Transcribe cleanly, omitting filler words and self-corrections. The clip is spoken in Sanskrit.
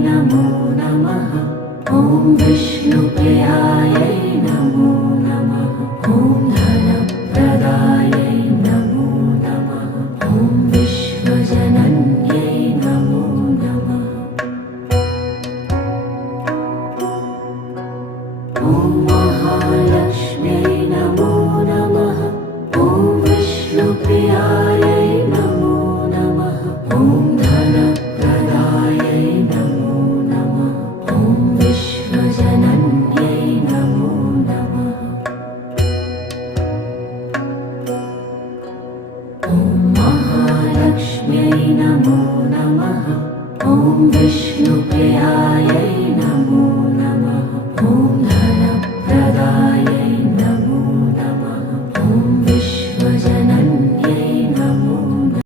नमो नमः। ॐ विष्णुप्रियायै नमो नमः। ॐ धनप्रदायै नमो नमः। ॐ विश्वजनन्यै नमो नमः। ॐ महालक्ष्म्यै नमो नमः। ॐ विष्णुप्रियायै नमो नमः। ॐ धनप्रदायै नमो नमः। ॐ विश्वजनन्यै नमो नमः। ॐ महालक्ष्म्यै नमो नमः। ॐ विष्णुप्रियायै